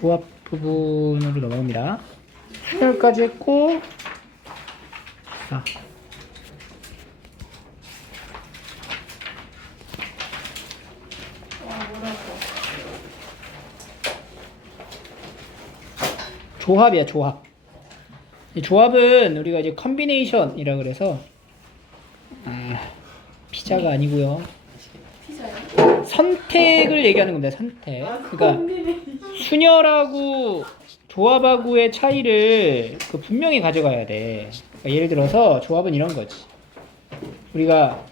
조합 부분으로 넘어옵니다. 순열까지 했고, 자, 조합이야, 조합. 이 조합은 우리가 이제 컨비네이션이라 그래서 피자가 아니고요. 피자요? 선택을 얘기하는 겁니다. 선택. 그러니까 순열하고 조합하고의 차이를 분명히 가져가야 돼. 그러니까 예를 들어서 조합은 이런 거지. 우리가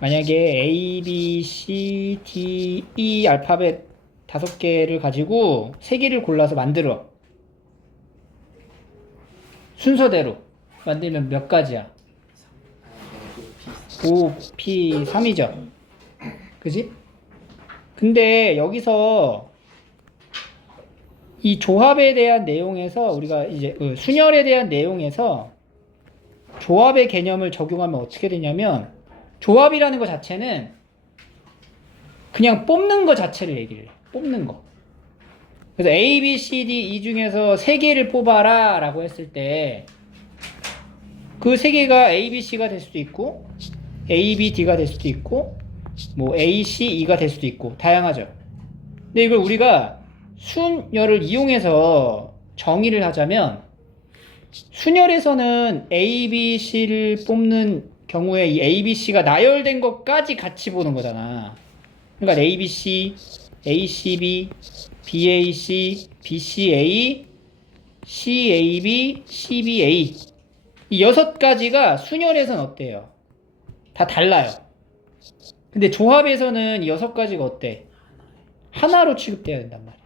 만약에 A, B, C, D, E 알파벳 5개를 가지고 3개를 골라서 만들어. 순서대로 만들면 몇 가지야? O, P, 3이죠. 그지? 근데 여기서 이 조합에 대한 내용에서 우리가 이제 순열에 대한 내용에서 조합의 개념을 적용하면 어떻게 되냐면 조합이라는 것 자체는 그냥 뽑는 것 자체를 얘기를 해. 뽑는 거. 그래서 A, B, C, D 이 중에서 3개를 뽑아라 라고 했을 때 그 3개가 A, B, C가 될 수도 있고 A, B, D가 될 수도 있고 뭐 A, C, E가 될 수도 있고 다양하죠. 근데 이걸 우리가 순열을 이용해서 정의를 하자면 순열에서는 A, B, C를 뽑는 경우에 이 A, B, C가 나열된 것까지 같이 보는 거잖아. 그러니까 A, B, C, A, C, B, B, A, C, B, C, A, C, A, B, C, B, A 이 6가지가 순열에서는 어때요? 다 달라요. 근데 조합에서는 이 6가지가 어때? 하나로 취급돼야 된단 말이야.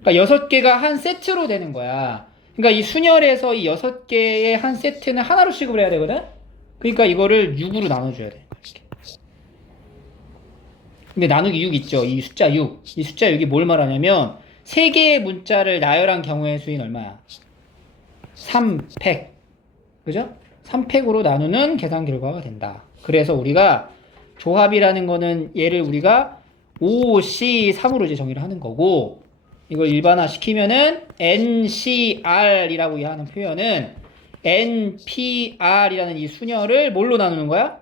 그러니까 6개가 한 세트로 되는 거야. 그러니까 이 순열에서 이 6개의 한 세트는 하나로 취급을 해야 되거든? 그러니까 이거를 6으로 나눠줘야 돼. 이렇게. 근데 나누기 6 있죠? 이 숫자 6. 이 숫자 6이 뭘 말하냐면 3개의 문자를 나열한 경우의 수인 얼마야? 3팩. 그죠? 3팩으로 나누는 계산 결과가 된다. 그래서 우리가 조합이라는 거는 얘를 우리가 5, C, 3으로 이제 정의를 하는 거고 이걸 일반화 시키면은 NCR이라고 하는 표현은 NPR이라는 이 순열을 뭘로 나누는 거야?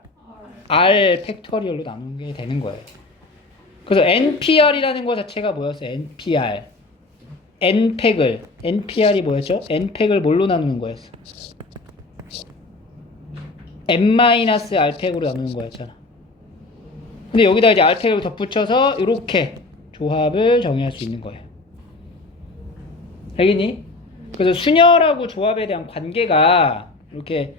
R 팩토리얼로 나누는 게 되는 거예요. 그래서 NPR이라는 거 자체가 뭐였어요? NPR. N팩을. NPR이 뭐였죠? N팩을 뭘로 나누는 거였어? N-R팩으로 나누는 거였잖아. 근데 여기다 이제 R팩을 덧붙여서 이렇게 조합을 정의할 수 있는 거예요. 알겠니? 그래서 순열하고 조합에 대한 관계가 이렇게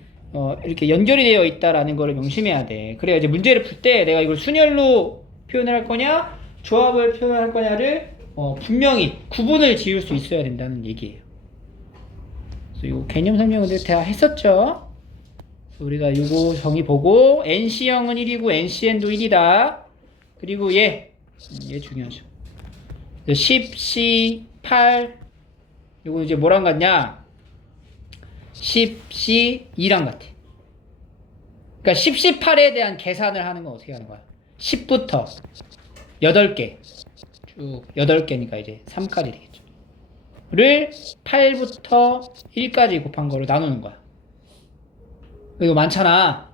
연결이 되어 있다라는 걸 명심해야 돼. 그래야 이제 문제를 풀 때 내가 이걸 순열로 표현을 할 거냐, 조합을 표현할 거냐를 분명히 구분을 지을 수 있어야 된다는 얘기예요. 그래서 이 개념 설명을 다 했었죠. 우리가 이거 정의 보고 NC형은 1이고 NCN도 1이다. 그리고 얘 중요하죠. 10, C, 8 이거 이제 뭐랑 같냐? 10, C, 2랑 같아. 그러니까 10, C, 8에 대한 계산을 하는 건 어떻게 하는 거야? 10부터 8개 쭉 8개니까 이제 3까지 되겠죠. 를 8부터 1까지 곱한 거로 나누는 거야. 이거 많잖아.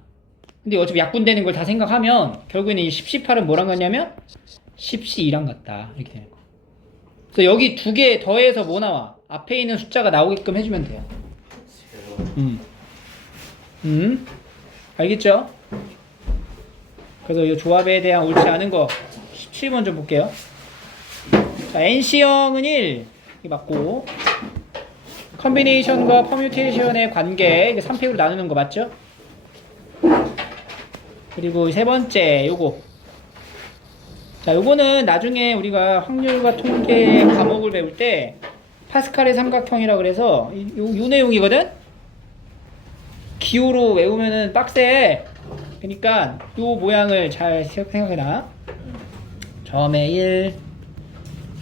근데 어차피 약분되는 걸 다 생각하면 결국에는 이 10, 18은 뭐랑 같냐면 10, C2랑 같다. 이렇게 되는 거. 그래서 여기 2개 더해서 뭐 나와? 앞에 있는 숫자가 나오게끔 해주면 돼요. 알겠죠? 그래서 이 조합에 대한 옳지 않은 거 17번 좀 볼게요. 자, NC형은 1 이게 맞고 컨비네이션과 퍼뮤테이션의 관계 3팩으로 나누는 거 맞죠? 그리고 세 번째 요거 자 요거는 나중에 우리가 확률과 통계 과목을 배울 때 파스칼의 삼각형이라 그래서 요 내용이거든? 기호로 외우면은 빡세. 그러니까 요 모양을 잘 생각해놔. 처음에 1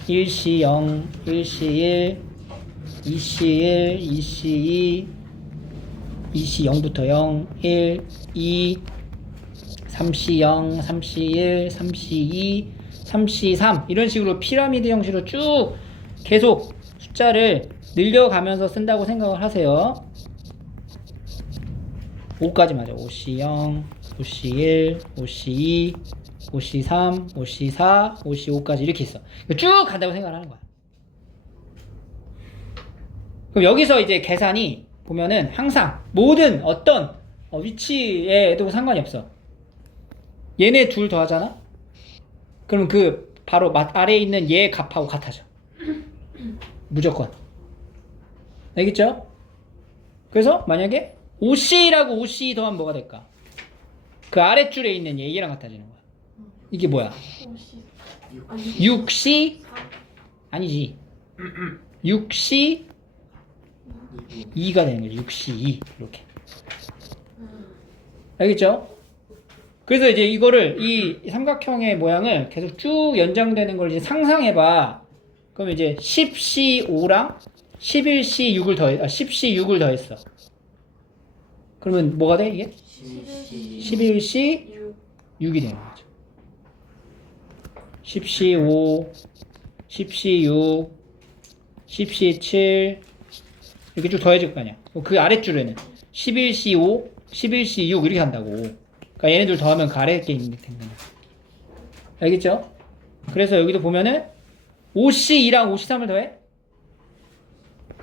1C 0 1C 1 2C 1 2C 2 2C 0부터 0 1 2 3C 0 3C 1 3C 2 3C 3 이런 식으로 피라미드 형식으로 쭉 계속 숫자를 늘려가면서 쓴다고 생각을 하세요. 5까지 맞아. 5C0, 5C1, 5C2, 5C3, 5C4, 5C5까지 이렇게 있어. 쭉 간다고 생각을 하는 거야. 그럼 여기서 이제 계산이 보면은 항상 모든 어떤 위치에도 상관이 없어. 얘네 둘 더하잖아? 그럼 그 바로 아래에 있는 얘 값하고 같아져. 무조건. 알겠죠? 그래서 만약에 5C라고 5C 더하면 뭐가 될까? 그 아랫줄에 있는 얘랑 같아지는 거야. 이게 뭐야? 6C? 아니지. 6C 2가 되는 거지. 6C 2 이렇게. 알겠죠? 그래서 이제 이거를 이 삼각형의 모양을 계속 쭉 연장되는 걸 이제 상상해봐. 그럼 이제 10C5랑 11C6을 더해, 10C6을 더했어. 그러면 뭐가 돼 이게? 11C6이 되는 거죠. 10C5, 10C6, 10C7 이렇게 쭉 더해질 거 아니야. 그 아랫줄에는 11C5, 11C6 이렇게 한다고. 그러니까 얘네들 더하면 그 아래에 있는 게 되는 거야. 알겠죠? 그래서 여기도 보면은 5C2랑 5C3을 더해?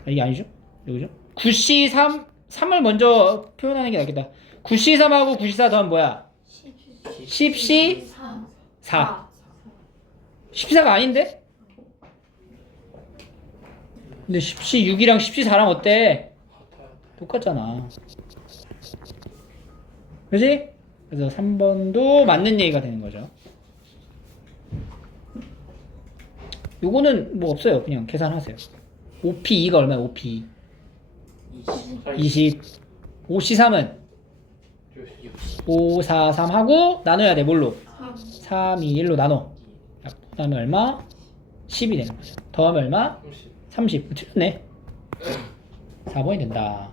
이게 아니죠? 여기죠? 9C3, 3을 먼저 표현하는 게 낫겠다. 9C3하고 9C4 더하면 뭐야? 10C4. 14가 아닌데? 근데 10C6이랑 10C4랑 어때? 똑같잖아. 그지? 그래서 3번도 맞는 얘기가 되는 거죠. 요거는 뭐 없어요. 그냥 계산하세요. 5P2가 얼마야? 5P2 20. 5C3은 5, 4, 3 하고 나눠야 돼. 뭘로? 3, 2, 1로 나눠. 그다음에 얼마? 10이 되는 거죠. 더하면 얼마? 30. 틀렸네. 4번이 된다.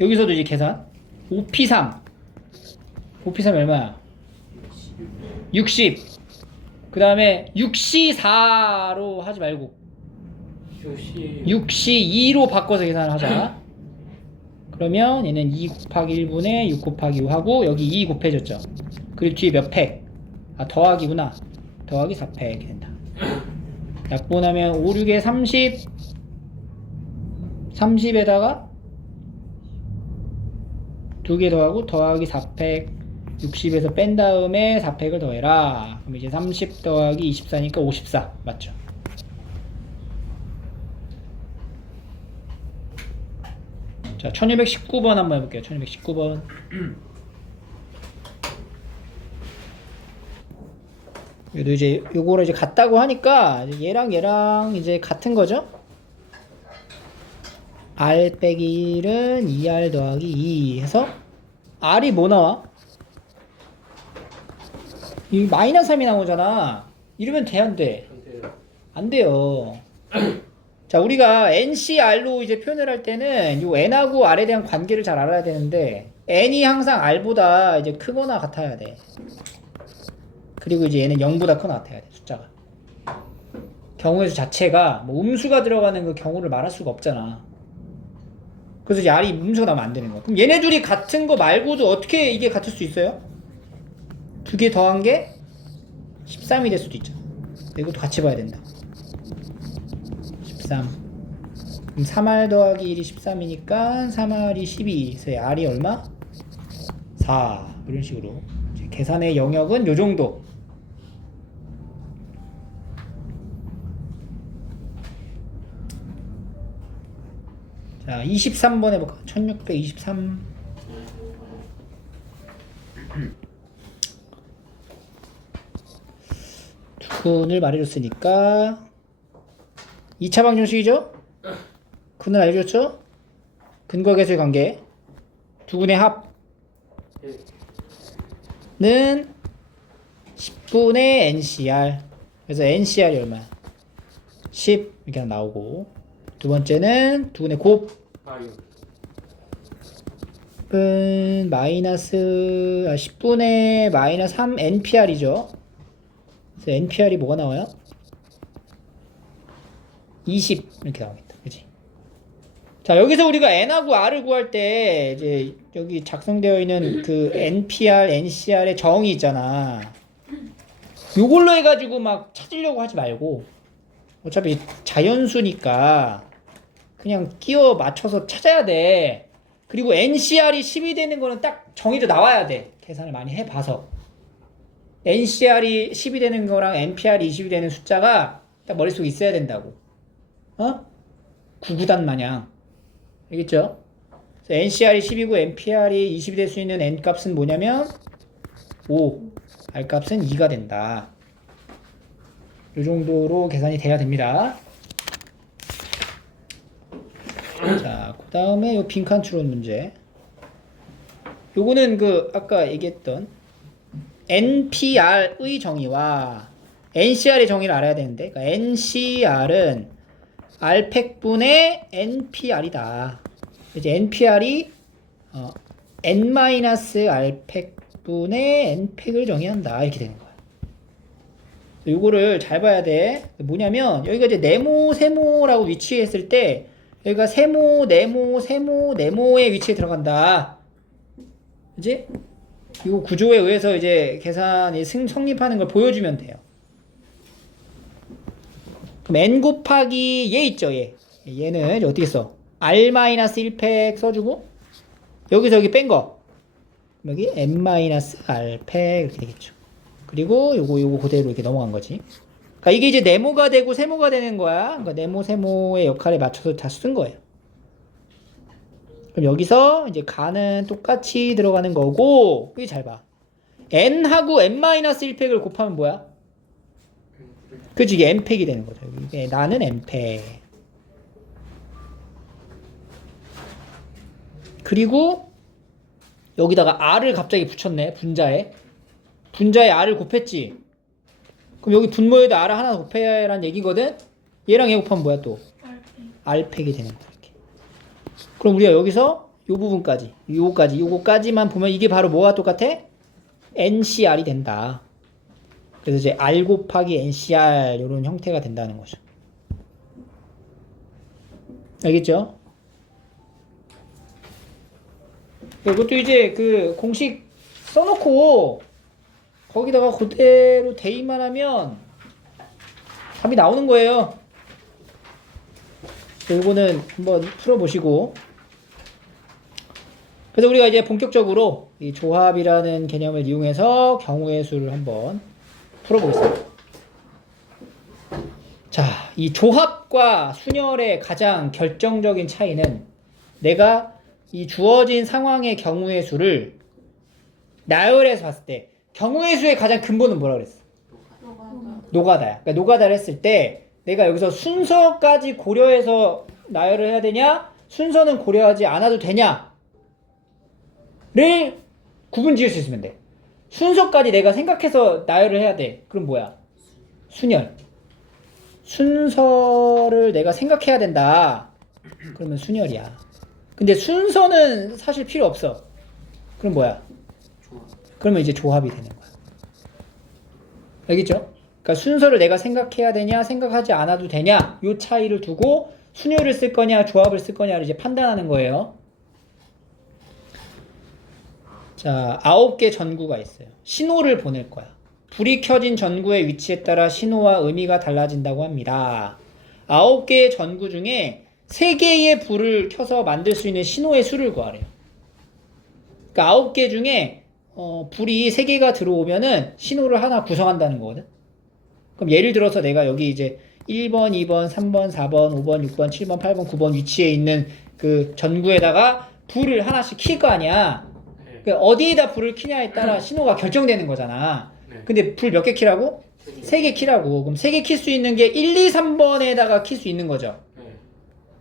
여기서도 이제 계산. 5P3. 5P3 얼마야? 60. 그 다음에 6C4로 하지 말고 6C2로 바꿔서 계산을 하자. 그러면 얘는 2 곱하기 1분의 6 곱하기 5 하고 여기 2 곱해졌죠. 그리고 뒤에 몇 팩? 아 더하기구나. 더하기 4팩 이렇게 된다. 약분하면 5, 6에 30 30에다가 2개 더하고 더하기 4팩 60에서 뺀 다음에 4팩을 더해라. 그럼 이제 30 더하기 24니까 54 맞죠? 자 1219번 한번 해볼게요. 1219번 얘도 이제 요거를 이제 같다고 하니까 얘랑 이제 같은 거죠? R 빼기 1은 2R 더하기 2 해서 R이 뭐 나와? 이 마이너스 3이 나오잖아. 이러면 돼, 안 돼? 안 돼요. 자, 우리가 NCR로 이제 표현을 할 때는 요 N하고 R에 대한 관계를 잘 알아야 되는데 N이 항상 R보다 이제 크거나 같아야 돼. 그리고 이제 얘는 0보다 크거나 같아야 돼, 숫자가. 경우의 자체가 뭐 음수가 들어가는 그 경우를 말할 수가 없잖아. 그래서 이제 R이 음수가 나오면 안 되는 거야. 그럼 얘네 둘이 같은 거 말고도 어떻게 이게 같을 수 있어요? 두 개 더한 게 13이 될 수도 있죠. 이것도 같이 봐야 된다. 13. 그럼 3R 더하기 1이 13이니까 3R이 12. 그래서 R이 얼마? 4. 이런 식으로. 이제 계산의 영역은 요 정도. 자, 23번 해볼까? 1623. 두근을 말해줬으니까 2차 방정식이죠? 근을 알려줬죠? 근과 계수의 관계 두근의 합은 10분의 NCR. 그래서 NCR이 얼마야? 10 이렇게 나오고, 두 번째는 두근의 곱은 마이너스 10분의 마이너스 3 NPR이죠. 그래서 NPR이 뭐가 나와요? 20 이렇게 나오겠다. 그지? 자, 여기서 우리가 n하고 r을 구할 때 이제 여기 작성되어 있는 그 npr, ncr의 정의 있잖아. 요걸로 해가지고 막 찾으려고 하지 말고 어차피 자연수니까 그냥 끼워 맞춰서 찾아야 돼. 그리고 ncr이 10이 되는 거는 딱 정의도 나와야 돼. 계산을 많이 해봐서. ncr이 10이 되는 거랑 npr이 20이 되는 숫자가 딱 머릿속에 있어야 된다고. 어? 구구단 마냥. 알겠죠? ncr이 10이고 npr이 20이 될 수 있는 n값은 뭐냐면 5, r값은 2가 된다. 이 정도로 계산이 돼야 됩니다. 자, 그 다음에 요 빈칸 추론 문제. 요거는 그 아까 얘기했던 NPR의 정의와 NCR의 정의를 알아야 되는데, 그러니까 NCR은 R팩분의 NPR이다. 이제 NPR이 N-R팩분의 N팩을 정의한다. 이렇게 되는 거야. 요거를 잘 봐야 돼. 뭐냐면 여기가 이제 네모, 세모라고 위치했을 때 여기가 세모, 네모, 세모, 네모의 위치에 들어간다. 그지? 이 구조에 의해서 이제 계산이 성립하는 걸 보여주면 돼요. 그럼 n 곱하기 얘 있죠, 얘. 얘는 이제 어떻게 써? r-1팩 써주고 여기서 여기 뺀 거. 여기 n-r팩 이렇게 되겠죠. 그리고 요거 그대로 이렇게 넘어간 거지. 그러니까 이게 이제 네모가 되고 세모가 되는 거야. 그러니까 네모, 세모의 역할에 맞춰서 다 쓴 거예요. 그럼 여기서 이제 가는 똑같이 들어가는 거고, 여기 잘 봐. n하고 n-1팩을 곱하면 뭐야? 그치, 이게 n팩이 되는 거죠. 이게 나는 n팩. 그리고 여기다가 r을 갑자기 붙였네, 분자에. 분자에 r을 곱했지. 그럼 여기 분모에도 r 하나 곱해야 라는 얘기거든? 얘랑 얘 곱하면 뭐야 또? r팩이 되는 거야. 이렇게. 그럼 우리가 여기서 요 부분까지, 요거까지만 보면 이게 바로 뭐가 똑같아? NCR이 된다. 그래서 이제 R 곱하기 NCR 이런 형태가 된다는 거죠. 알겠죠? 이것도 이제 그 공식 써놓고 거기다가 그대로 대입만 하면 답이 나오는 거예요. 요거는 한번 풀어보시고. 그래서 우리가 이제 본격적으로 이 조합이라는 개념을 이용해서 경우의 수를 한번 풀어보겠습니다. 자, 이 조합과 순열의 가장 결정적인 차이는 내가 이 주어진 상황의 경우의 수를 나열해서 봤을 때 경우의 수의 가장 근본은 뭐라 그랬어? 노가다야. 그러니까 노가다를 했을 때 내가 여기서 순서까지 고려해서 나열을 해야 되냐? 순서는 고려하지 않아도 되냐? 를 구분 지을 수 있으면 돼. 순서까지 내가 생각해서 나열을 해야 돼. 그럼 뭐야? 순열. 순서를 내가 생각해야 된다. 그러면 순열이야. 근데 순서는 사실 필요 없어. 그럼 뭐야? 그러면 이제 조합이 되는 거야. 알겠죠? 그러니까 순서를 내가 생각해야 되냐, 생각하지 않아도 되냐, 요 차이를 두고 순열을 쓸 거냐, 조합을 쓸 거냐를 이제 판단하는 거예요. 자, 9개 전구가 있어요. 신호를 보낼 거야. 불이 켜진 전구의 위치에 따라 신호와 의미가 달라진다고 합니다. 9개의 전구 중에 3개의 불을 켜서 만들 수 있는 신호의 수를 구하래요. 그러니까 9개 중에 불이 3개가 들어오면은 신호를 하나 구성한다는 거거든. 그럼 예를 들어서 내가 여기 이제 1번, 2번, 3번, 4번, 5번, 6번, 7번, 8번, 9번 위치에 있는 그 전구에다가 불을 하나씩 킬 거 아니야. 그러니까 어디에다 불을 켜냐에 따라 신호가 결정되는 거잖아. 근데 불 몇 개 켜라고? 3개 켜라고. 그럼 3개 킬 수 있는 게 1, 2, 3번에다가 킬 수 있는 거죠.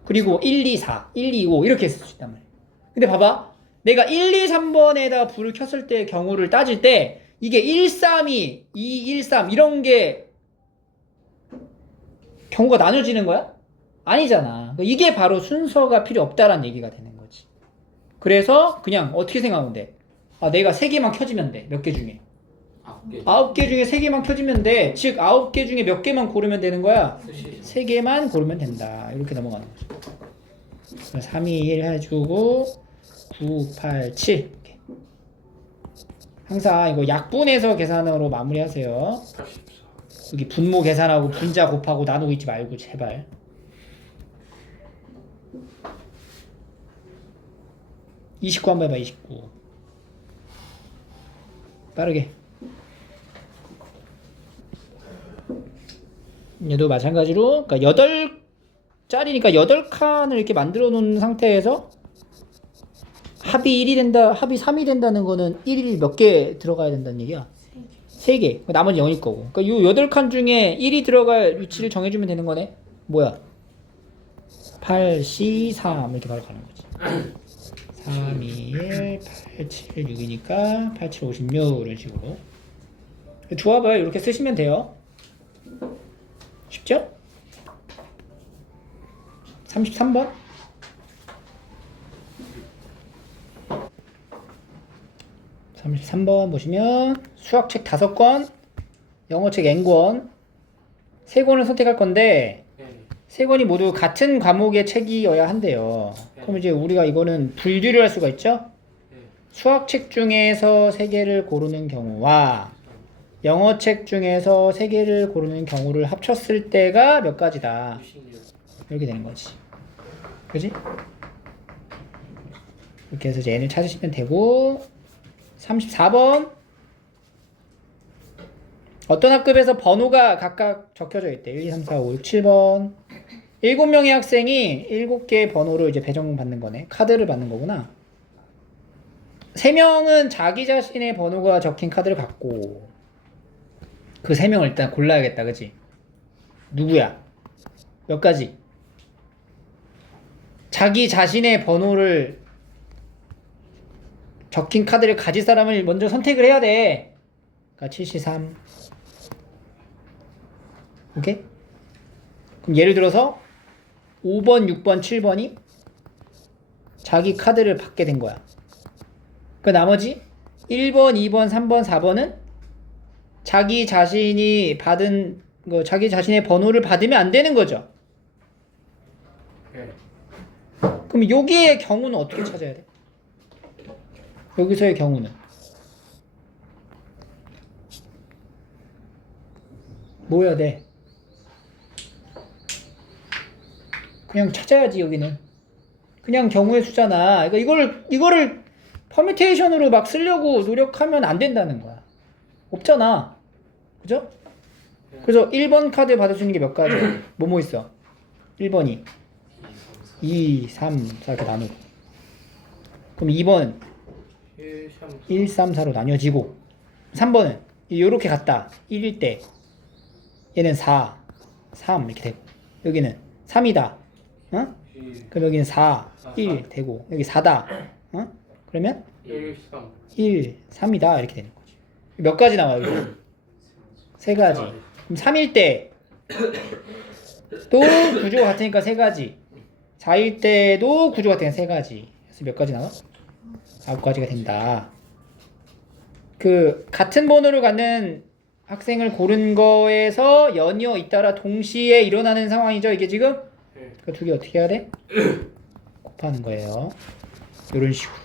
그리고 1, 2, 4, 1, 2, 5 이렇게 쓸 수 있단 말이야. 근데 봐봐. 내가 1, 2, 3번에다 불을 켰을 때 경우를 따질 때 이게 1, 3, 2, 2, 1, 3 이런 게 경우가 나눠지는 거야? 아니잖아. 이게 바로 순서가 필요 없다라는 얘기가 되는 거지. 그래서 그냥 어떻게 생각하면 돼? 아, 내가 3개만 켜지면 돼. 몇 개 중에. 9개 중에 3개만 켜지면 돼. 즉 9개 중에 몇 개만 고르면 되는 거야? 수시 3개만 고르면 된다. 이렇게 넘어가는 거죠. 3, 2, 1 해주고 9, 8, 7 이렇게. 항상 이거 약분해서 계산으로 마무리하세요. 84 여기 분모 계산하고 분자 곱하고 나누고 있지 말고 제발. 29 한번 해봐. 29 빠르게. 얘도 마찬가지로 그러니까 8짜리니까 8칸을 이렇게 만들어 놓은 상태에서 합이 1이 된다, 합이 3이 된다는 거는 1이 몇 개 들어가야 된다는 얘기야? 3개. 나머지 0일 거고. 그러니까 요 8칸 중에 1이 들어갈 위치를 정해주면 되는 거네. 뭐야? 8, C, 3 이렇게 바로 가는 거지. 3, 2, 1, 8, 7, 6이니까 8, 7, 56 이런 식으로. 조합을 이렇게 쓰시면 돼요. 쉽죠? 33번. 33번 보시면 수학책 5권, 영어책 N권 3권을 선택할 건데 네. 3권이 모두 같은 과목의 책이어야 한대요. 그럼 이제 우리가 이거는 분류를 할 수가 있죠? 네. 수학책 중에서 3개를 고르는 경우와 영어책 중에서 3개를 고르는 경우를 합쳤을 때가 몇 가지다. 66 이렇게 되는 거지. 그지? 이렇게 해서 이제 n을 찾으시면 되고 34번 어떤 학급에서 번호가 각각 적혀져 있대. 1, 2, 3, 4, 5, 6, 7번 7명의 학생이 7개의 번호로 이제 배정받는 거네. 카드를 받는 거구나. 3명은 자기 자신의 번호가 적힌 카드를 갖고 그 3명을 일단 골라야겠다. 그치? 누구야? 몇 가지? 자기 자신의 번호를 적힌 카드를 가질 사람을 먼저 선택을 해야 돼. 그러니까 73. 오케이? 그럼 예를 들어서 5번, 6번, 7번이 자기 카드를 받게 된 거야. 그 나머지 1번, 2번, 3번, 4번은 자기 자신이 받은 거, 자기 자신의 번호를 받으면 안 되는 거죠. 네. 그럼 여기의 경우는 어떻게 찾아야 돼? 여기서의 경우는 뭐 해야 돼? 그냥 찾아야지. 여기는 그냥 경우의 수잖아. 그러니까 이거를 퍼뮤테이션으로 막 쓰려고 노력하면 안 된다는 거야. 없잖아. 그죠? 그래서 1번 카드 받을 수 있는 게 몇 가지? 뭐뭐 있어? 1번이 2, 3, 4 이렇게 나누고, 그럼 2번 1, 3, 1, 3, 4로 나뉘어지고, 3번은 이렇게 갔다. 1일 때 얘는 4, 3 이렇게 되고, 여기는 3이다. 어? 1, 그럼 여기는 4, 1 되고, 여기 4다. 어? 그러면 1, 3 1, 3이다. 이렇게 되는 거지. 몇 가지 나와요, 여기? 3가지. 그럼 3일 때 또 구조가 같으니까 3가지. 4일 때도 구조가 같으니까 3가지. 그래서 몇 가지 나와? 9가지가 된다. 그 같은 번호를 갖는 학생을 고른 거에서 연이어 잇따라 동시에 일어나는 상황이죠. 이게 지금 네. 그 두 개 어떻게 해야 돼? 곱하는 거예요. 이런 식으로.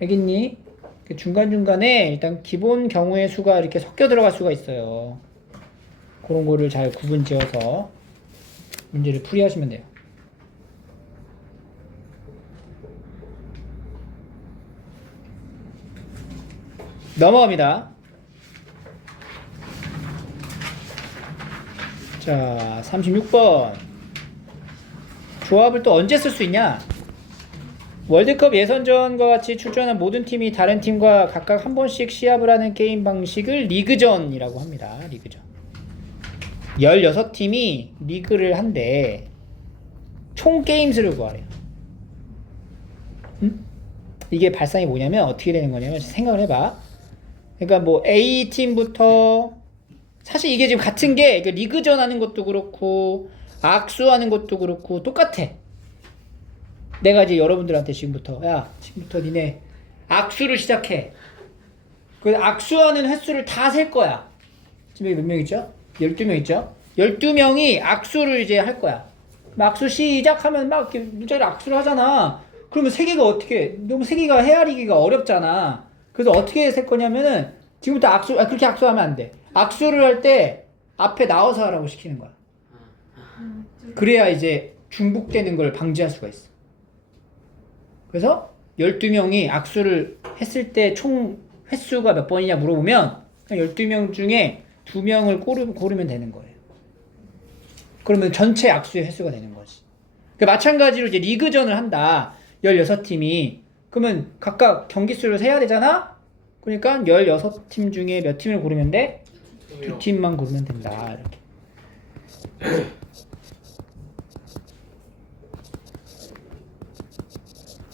알겠니? 그 중간중간에 일단 기본 경우의 수가 이렇게 섞여 들어갈 수가 있어요. 그런 거를 잘 구분 지어서 문제를 풀이하시면 돼요. 넘어갑니다. 자, 36번. 조합을 또 언제 쓸 수 있냐? 월드컵 예선전과 같이 출전한 모든 팀이 다른 팀과 각각 한 번씩 시합을 하는 게임 방식을 리그전이라고 합니다. 리그전. 16팀이 리그를 한대. 총 게임 수를 구하래요. 응? 이게 발상이 뭐냐면 어떻게 되는 거냐면 생각을 해봐. 그러니까 뭐 A팀부터 사실 이게 지금 같은 게 리그전 하는 것도 그렇고 악수하는 것도 그렇고 똑같아. 내가 이제 여러분들한테 지금부터 야 지금부터 니네 악수를 시작해. 그 악수하는 횟수를 다 셀 거야. 지금 여기 몇 명 있죠? 12명 있죠? 12명이 악수를 이제 할 거야. 그럼 악수 시작하면 막 이렇게 문자로 악수를 하잖아. 그러면 세개가 어떻게, 너무 세개가 헤아리기가 어렵잖아. 그래서 어떻게 셀 거냐면은, 지금부터 그렇게 악수하면 안 돼. 악수를 할 때 앞에 나와서 하라고 시키는 거야. 그래야 이제 중복되는 걸 방지할 수가 있어. 그래서 12명이 악수를 했을 때 총 횟수가 몇 번이냐 물어보면 12명 중에 2명을 고르면 되는 거예요. 그러면 전체 악수의 횟수가 되는 거지. 마찬가지로 이제 리그전을 한다. 16팀이. 그러면 각각 경기 수를 세야 되잖아? 그러니까 16팀 중에 몇 팀을 고르면 돼? 2팀만 고르면 된다. 이렇게.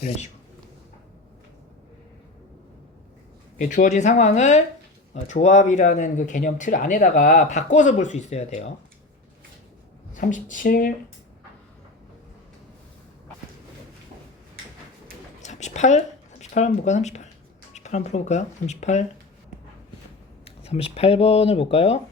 이런 식으로. 주어진 상황을 조합이라는 그 개념 틀 안에다가 바꿔서 볼 수 있어야 돼요. 37, 38? 38 한번 볼까요? 38 한번 풀어볼까요? 38번을 볼까요?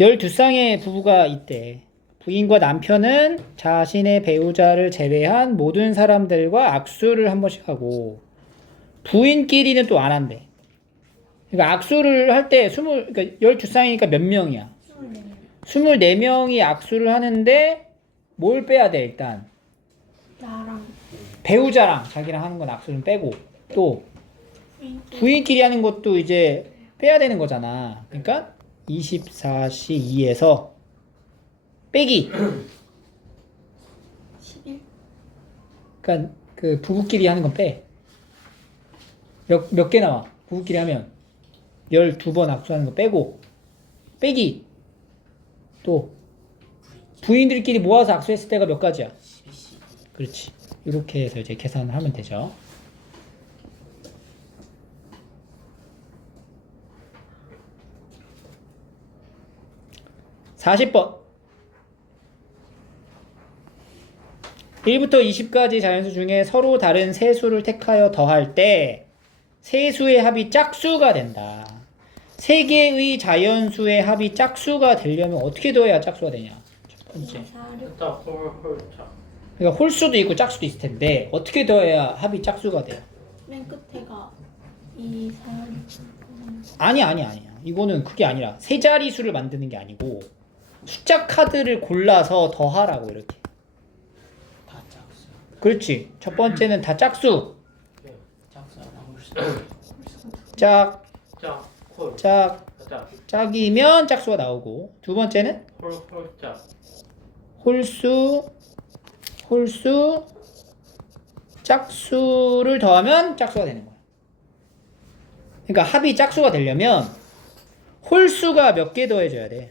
12쌍의 부부가 있대. 부인과 남편은 자신의 배우자를 제외한 모든 사람들과 악수를 한 번씩 하고 부인끼리는 또 안 한대. 그러니까 악수를 할 때 그러니까 12쌍이니까 몇 명이야? 24명이 악수를 하는데 뭘 빼야 돼 일단? 나랑 배우자랑 자기랑 하는 건 악수는 빼고 또 부인끼리 하는 것도 이제 빼야 되는 거잖아. 그러니까 24시 2에서 빼기 11. 그러니까 그 부부끼리 하는 건 빼. 몇 개 나와? 부부끼리 하면 12번 악수하는 거 빼고 빼기 또 부인들끼리 모아서 악수했을 때가 몇 가지야? 그렇지. 이렇게 해서 이제 계산을 하면 되죠. (40번) 1부터 20까지 자연수 중에 서로 다른 세 수를 택하여 더할 때 세 수의 합이 짝수가 된다. 세 개의 자연수의 합이 짝수가 되려면 어떻게 더해야 짝수가 되냐? 첫 번째. 4, 6. 자, 홀자. 그러니까 홀수도 있고 짝수도 있을 텐데 어떻게 더해야 합이 짝수가 돼요? 맨 끝에가 2, 4, 6. 아니야. 이거는 그게 아니라 세 자리수를 만드는 게 아니고 숫자 카드를 골라서 더하라고 이렇게. 다 짝수. 그렇지. 첫 번째는 다 짝수. 짝수나 홀수. 짝, 자, 홀. 짝, 자, 짝이면 짝수가 나오고 두 번째는 홀자. 홀수, 짝수를 더하면 짝수가 되는 거야. 그러니까 합이 짝수가 되려면 홀수가 몇 개 더해줘야 돼?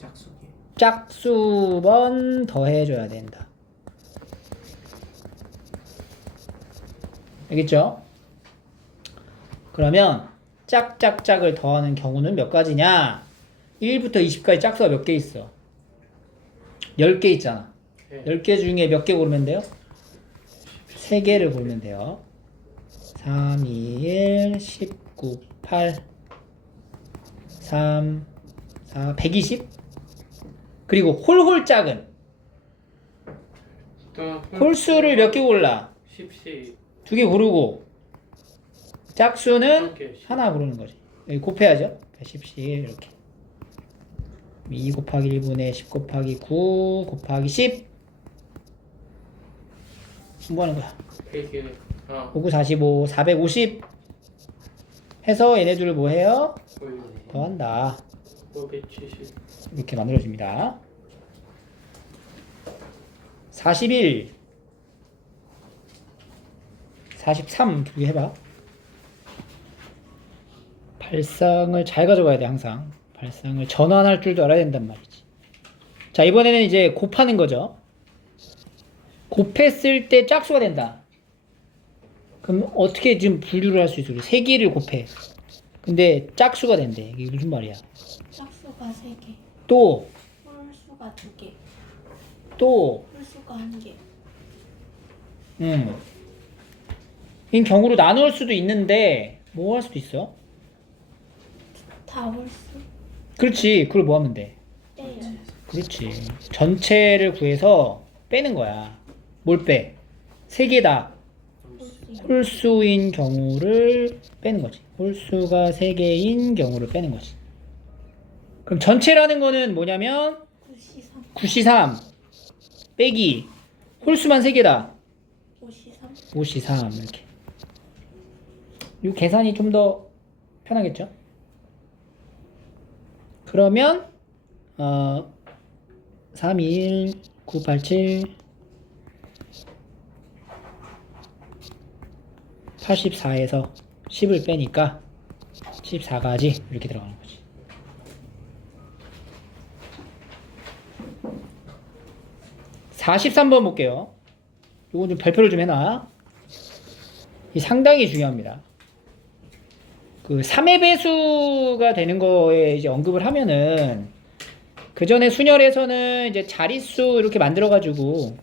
짝수기. 짝수번 더해줘야 된다. 알겠죠? 그러면 짝짝짝을 더하는 경우는 몇 가지냐? 1부터 20까지 짝수가 몇 개 있어? 10개 있잖아. 네. 10개 중에 몇 개 고르면 돼요? 3개를 고르면 돼요. 3, 2, 1, 19, 8, 3, 4, 120. 그리고 홀짝은 홀수를 몇 개 골라? 10시 2개 고르고 짝수는 함께 하나 고르는 거지. 여기 곱해야죠. 10씩 이렇게 2 곱하기 1분의 10 곱하기 9 곱하기 10 뭐 하는 거야? 100개 하나 5, 9, 45, 450 해서 얘네들을 뭐 해요? 홀 더한다. 570 이렇게 만들어집니다. 41 43 두 개 해봐. 발상을 잘 가져가야 돼. 항상 발상을 전환할 줄도 알아야 된단 말이지. 자, 이번에는 이제 곱하는 거죠. 곱했을 때 짝수가 된다. 그럼 어떻게 지금 분류를 할 수 있어? 우리 3개를 곱해. 근데 짝수가 된대. 이게 무슨 말이야? 짝수가 3개. 또 홀수가 2개. 또 홀수가 1개. 이 경우로 나눌 수도 있는데 뭐 할 수도 있어? 다 홀수. 그렇지. 그걸 뭐 하면 돼? 떼요. 그렇지. 전체를 구해서 빼는 거야. 뭘 빼? 세 개 다 홀수. 홀수인 경우를 빼는 거지. 홀수가 세 개인 경우를 빼는 거지. 그럼 전체라는 거는 뭐냐면 93. 9C3 빼기 홀수만 세 개다. 53. 5C3 이렇게. 이 계산이 좀 더 편하겠죠? 그러면 321 987 84에서 10을 빼니까 14가지 이렇게 들어가는 거지. (43번) 볼게요. 이건 좀 발표를 좀 해놔. 이 상당히 중요합니다. 그 3의 배수가 되는 거에 이제 언급을 하면은 그 전에 순열에서는 이제 자릿수 이렇게 만들어가지고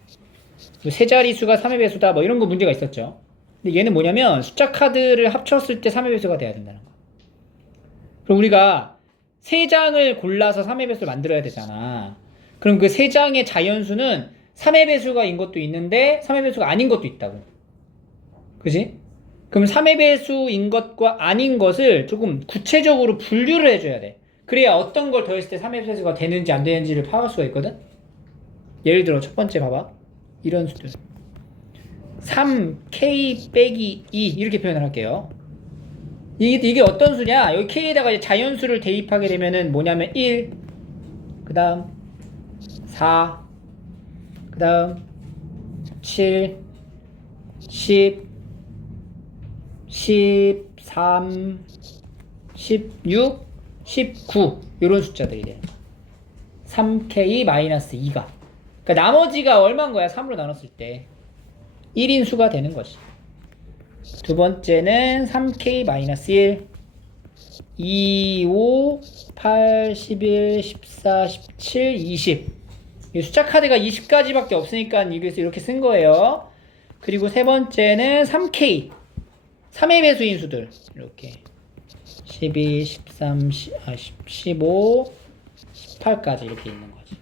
세 자릿수가 3의 배수다 뭐 이런 거 문제가 있었죠. 근데 얘는 뭐냐면 숫자 카드를 합쳤을 때 3의 배수가 돼야 된다는 거. 그럼 우리가 세 장을 골라서 3의 배수를 만들어야 되잖아. 그럼 그 세 장의 자연수는 3의 배수가인 것도 있는데 3의 배수가 아닌 것도 있다고. 그지? 그럼 3의 배수인 것과 아닌 것을 조금 구체적으로 분류를 해줘야 돼. 그래야 어떤 걸 더했을 때 3의 배수가 되는지 안 되는지를 파악할 수가 있거든. 예를 들어 첫 번째 봐봐. 이런 수들 3k 빼기 2 이렇게 표현을 할게요. 이게 어떤 수냐? 여기 k에다가 이제 자연수를 대입하게 되면은 뭐냐면 1, 그 다음 4, 그 다음 7, 10, 13, 16, 19 이런 숫자들이 돼. 3k-2가 그러니까 나머지가 얼마인 거야? 3으로 나눴을 때 1인 수가 되는 것이. 두 번째는 3k-1 2, 5, 8, 11, 14, 17, 20 이 숫자 카드가 20가지밖에 없으니까 여기서 이렇게 쓴 거예요. 그리고 세 번째는 3k 3의 배수인 수들 이렇게 12, 13, 15, 18까지 이렇게 있는 거지.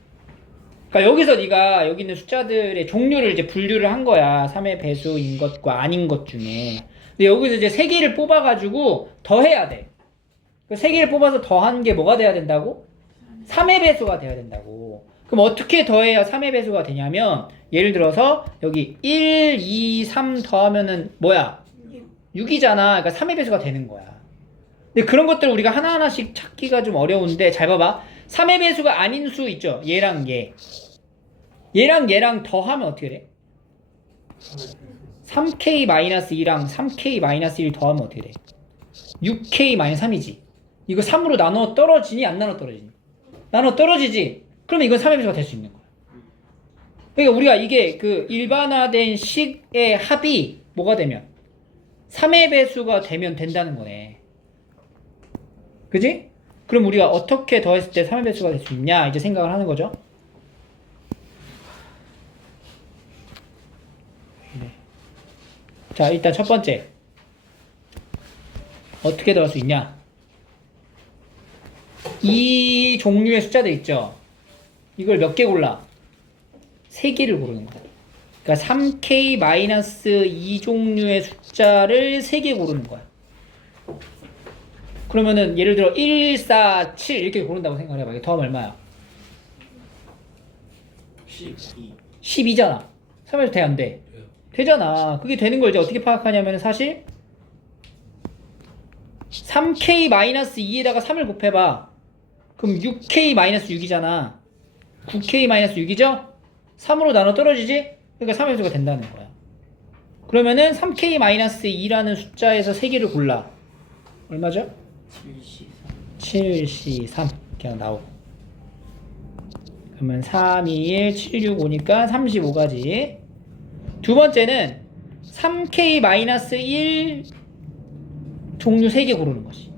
그러니까 여기서 네가 여기 있는 숫자들의 종류를 이제 분류를 한 거야. 3의 배수인 것과 아닌 것 중에. 근데 여기서 이제 3개를 뽑아가지고 더해야 돼. 그 3개를 뽑아서 더한 게 뭐가 돼야 된다고? 3의 배수가 돼야 된다고. 그럼 어떻게 더해야 3의 배수가 되냐면 예를 들어서 여기 1, 2, 3 더하면은 뭐야? 6이잖아. 그러니까 3의 배수가 되는 거야. 근데 그런 것들 우리가 하나하나씩 찾기가 좀 어려운데 잘 봐봐. 3의 배수가 아닌 수 있죠. 얘랑 얘. 얘랑 얘랑 더하면 어떻게 돼? 3k-2랑 3k-1 더하면 어떻게 돼? 6k-3이지. 이거 3으로 나눠 떨어지니 안 나눠 떨어지니? 나눠 떨어지지. 그러면 이건 3의 배수가 될 수 있는 거야. 그러니까 우리가 이게 그 일반화된 식의 합이 뭐가 되면 3의 배수가 되면 된다는 거네. 그지? 그럼 우리가 어떻게 더했을 때 3의 배수가 될 수 있냐 이제 생각을 하는 거죠. 네. 자, 일단 첫 번째 어떻게 더할 수 있냐? 이 종류의 숫자들 있죠. 이걸 몇 개 골라? 3개를 고르는 거야. 그러니까 3k-2 종류의 숫자를 3개 고르는 거야. 그러면은 예를 들어 1, 4, 7 이렇게 고른다고 생각해봐. 이게 더하면 얼마야? 12. 12잖아. 3에서 돼, 안 돼? 되잖아. 그게 되는 걸 이제 어떻게 파악하냐면 사실 3k-2에다가 3을 곱해봐. 그럼 6k-6이잖아. 9k-6이죠? 3으로 나눠 떨어지지? 그러니까 3의 수가 된다는 거야. 그러면은 3k-2라는 숫자에서 3개를 골라. 얼마죠? 7C3 그냥 나오고. 그러면 3, 2, 1, 7, 6, 5니까 35가지. 두 번째는 3k-1 종류 3개 고르는 것이.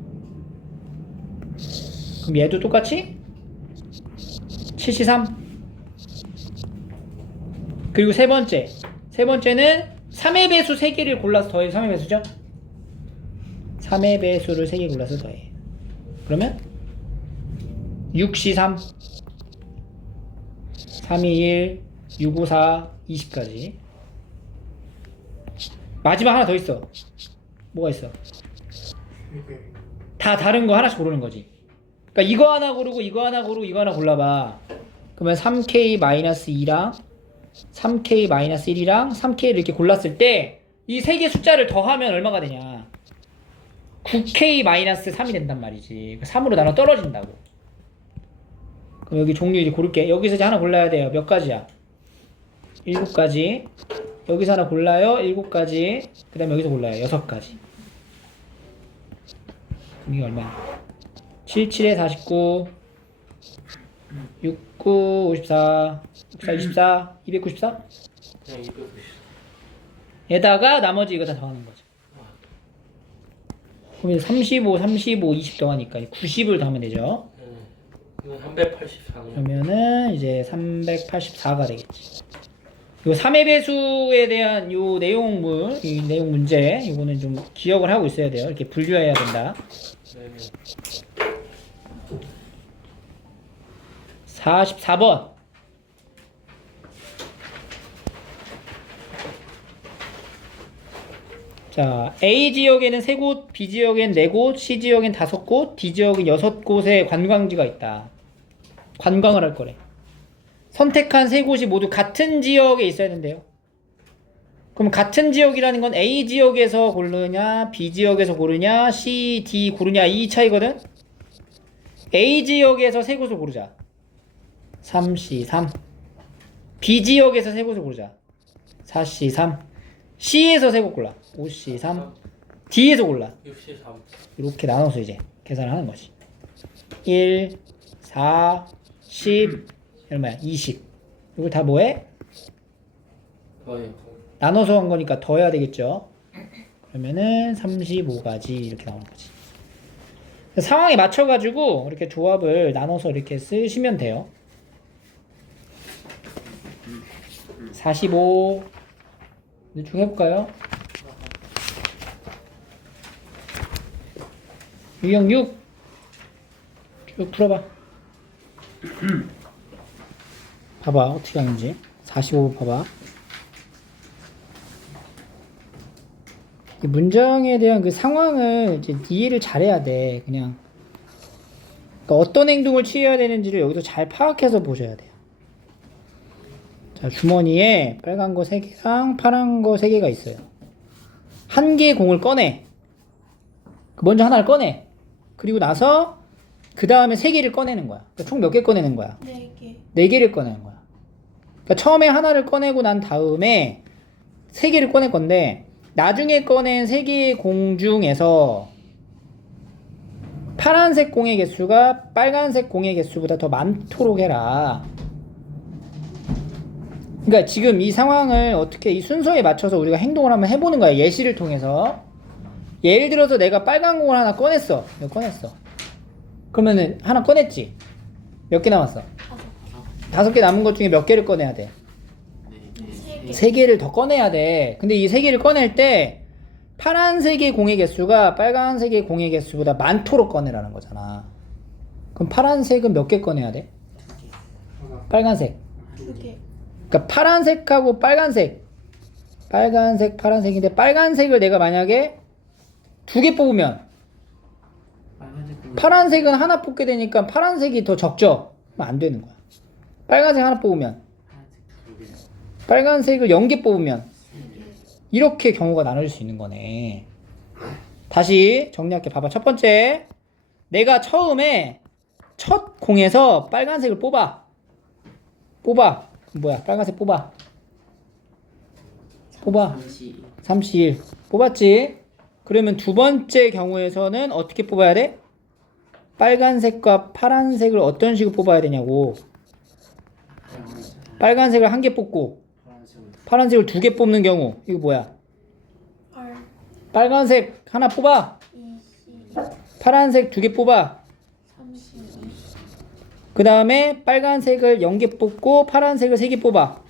그럼 얘도 똑같이 7C3. 그리고 세 번째는 3의 배수 3개를 골라서 더해서 3의 배수죠. 3의 배수를 3개 골라서 더해. 그러면 6C3 321 654 20까지. 마지막 하나 더 있어. 뭐가 있어? 다 다른 거 하나씩 고르는 거지. 그러니까 이거 하나 고르고 이거 하나 고르고 이거 하나 골라봐. 그러면 3K-2랑 3K-1이랑 3K를 이렇게 골랐을 때 이 세 개 숫자를 더하면 얼마가 되냐? 9K-3이 된단 말이지. 3으로 나눠 떨어진다고. 그럼 여기 종류 이제 고를게. 여기서 이제 하나 골라야 돼요. 몇 가지야? 7가지. 여기서 하나 골라요. 7가지. 그 다음에 여기서 골라요. 6가지. 이게 얼마야? 7, 7에 49, 6, 9, 54, 64, 24, 294? 그냥 290. 에다가 나머지 이거 다 더하는 거죠. 그럼 이제 35, 35, 20 더하니까 90을 더하면 되죠. 이건 384. 그러면은 이제 384가 되겠지. 요 3의 배수에 대한 요 내용물, 이 내용 문제, 이거는 좀 기억을 하고 있어야 돼요. 이렇게 분류해야 된다. 네네. 44번. 자, A 지역에는 3곳, B 지역엔 4곳, C 지역엔 5곳, D 지역은 6곳의 관광지가 있다. 관광을 할 거래. 선택한 3곳이 모두 같은 지역에 있어야 된대요. 그럼 같은 지역이라는 건 A 지역에서 고르냐, B 지역에서 고르냐, C, D 고르냐 이 차이거든? A 지역에서 3곳을 고르자. 3C3. B 지역에서 3곳을 고르자. 4C3. C에서 3곳 골라. 5C3. D에서 골라. 63. 이렇게 나눠서 이제 계산을 하는 거지. 1, 4, 10, 얼마야? 20. 이걸 다 뭐해? 더해요. 나눠서 한 거니까 더해야 되겠죠. 그러면은 35가지 이렇게 나오는 거지. 상황에 맞춰가지고 이렇게 조합을 나눠서 이렇게 쓰시면 돼요. 45 대충 해볼까요? 유형 6 쭉 풀어봐. 봐봐 어떻게 하는지. 45번 봐봐. 이 문장에 대한 그 상황을 이제 이해를 잘해야 돼. 그냥 그러니까 어떤 행동을 취해야 되는지를 여기서 잘 파악해서 보셔야 돼요. 자, 주머니에 빨간 거 3개랑 파란 거 3개가 있어요. 한 개의 공을 꺼내. 먼저 하나를 꺼내. 그리고 나서 그 다음에 3개를 꺼내는 거야. 그러니까 총 몇 개 꺼내는 거야? 4개. 4개를 꺼내는 거야. 그러니까 처음에 하나를 꺼내고 난 다음에 3개를 꺼낼 건데 나중에 꺼낸 3개의 공 중에서 파란색 공의 개수가 빨간색 공의 개수보다 더 많도록 해라. 그러니까 지금 이 상황을 어떻게 이 순서에 맞춰서 우리가 행동을 한번 해보는 거야. 예시를 통해서. 예를 들어서 내가 빨간 공을 하나 꺼냈어. 내가 꺼냈어. 그러면은 하나 꺼냈지. 몇 개 남았어? 5개 남은 것 중에 몇 개를 꺼내야 돼? 3개. 3개를 더 꺼내야 돼. 근데 이 3개를 꺼낼 때 파란색의 공의 개수가 빨간색의 공의 개수보다 많도록 꺼내라는 거잖아. 그럼 파란색은 몇 개 꺼내야 돼? 빨간색. 2개. 그러니까 파란색하고 빨간색, 파란색인데 빨간색을 내가 만약에 2개 뽑으면 파란색은 하나 뽑게 되니까 파란색이 더 적죠? 그럼 안 되는 거야. 빨간색 하나 뽑으면 빨간색을 0개 뽑으면 이렇게 경우가 나눠질 수 있는 거네. 다시 정리할게. 봐봐. 첫 번째, 내가 처음에 첫 공에서 빨간색을 뽑아. 뭐야? 빨간색 뽑아. 31 뽑았지? 그러면 두 번째 경우에서는 어떻게 뽑아야 돼? 빨간색과 파란색을 어떤 식으로 뽑아야 되냐고. 빨간색을 1개 뽑고 파란색을 2개 뽑는 경우 이거 뭐야? R. 빨간색 하나 뽑아. 20. 파란색 2개 뽑아. 32. 그 다음에 빨간색을 0개 뽑고 파란색을 3개 뽑아.